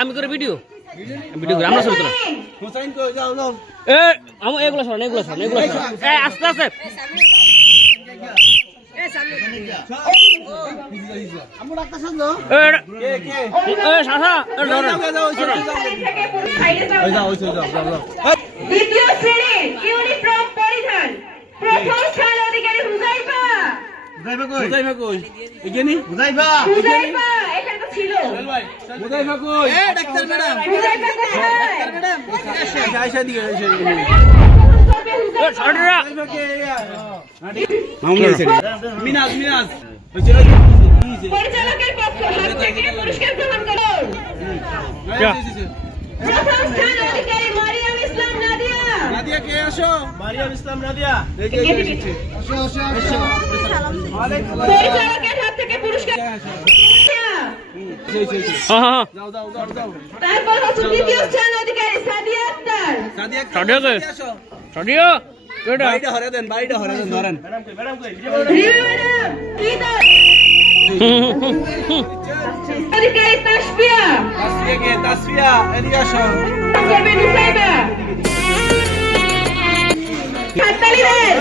আমি করে ভিডিও আমরা ছবি তোলা এগুলো সরান আস্তে আস্তে দ্বিতীয় শ্রেণীর ইউনিফর্ম পরিধান প্রথম স্থান অধিকারী হুযাইফা। হুযাইফা কই? এখানে হুযাইফা এখানে তো ছিল। হুযাইফা কই? Doctor madam. হুযাইফা কোথায়? Doctor madam. আয়শা দিকে মিনাজ পরিচালকের পক্ষ হাত থেকে পুরস্কার গ্রহণ করুন। প্রথম স্থান অধিকারী মারিয়াম ইসলাম নাদিয়া। নাদিয়া কে আসো? মারিয়াম ইসলাম নাদিয়া। পরিচালকের হাত থেকে পুরস্কার। তারপর হচ্ছে দ্বিতীয় স্থান অধিকারী সাদিয়া আক্তার। বাড়িটা হরে দেন ধরেন। রিমি ম্যাডাম, অধিকারী তাসফিয়া। তাসফিয়া এদিকে আসো। করবেন হুসাইবা। হাততালি দেন।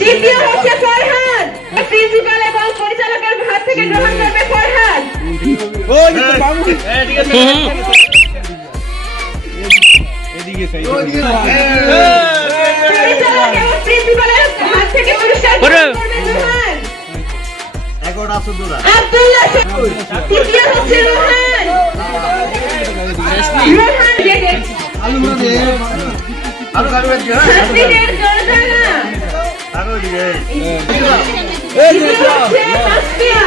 তৃতীয় হচ্ছে ফরহাদ। প্রিন্সিপাল এবং পরিচালকের হাত থেকে গ্রহণ করবে ফরহাদ। পরিচালক এবং প্রিন্সিপালের হাত থেকে পুরস্কার গ্রহণ করবে রুহান। আব্দুল্লাহ। তৃতীয় হচ্ছে রুহান। শাস্তিদের জোরদানা। তৃতীয় হচ্ছে তাসফিয়া।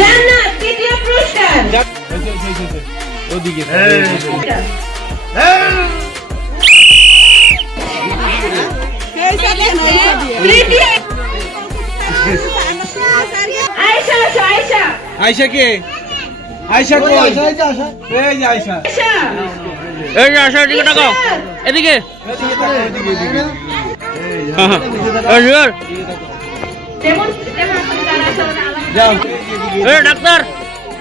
জান্নাত তৃতীয় পুরস্কার। আয়শা কে? আয়শা কই? এই যে আয়শা। এদিকে টাকা এদিকে ডাক্তার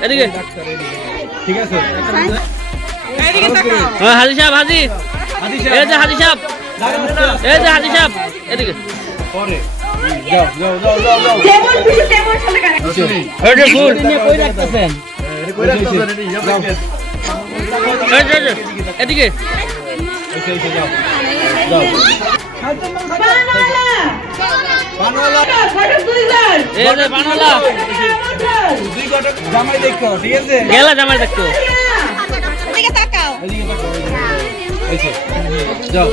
এদিকে ঠিক আছে। হাজি সাহেব হাজি এই যে হাজি সাহেব এদিকে পরে যাও এদিকে জামাই দেখো, ঠিক আছে? গেলা জামাই দেখতো যাও।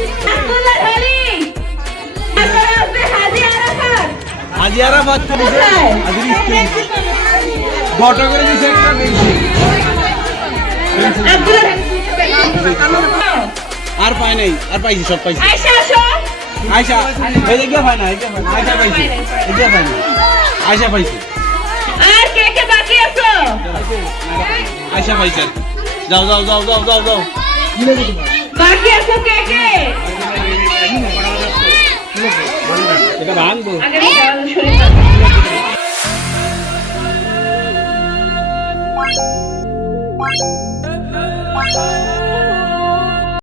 হাজি আরাফাত বটা করে দিয়েছে একটা বেশি। আর পাই নাই, আর পাইছি, সব পাইছি। আয়শা এই যে পাই না, আয়শা পাইছি, এই যে পাই না, আয়শা পাইছি। আর কে কে বাকি আছো? আয়শা পাইছে। যাও বাকি আছো কে কে? এটা ভাঙবো। আগে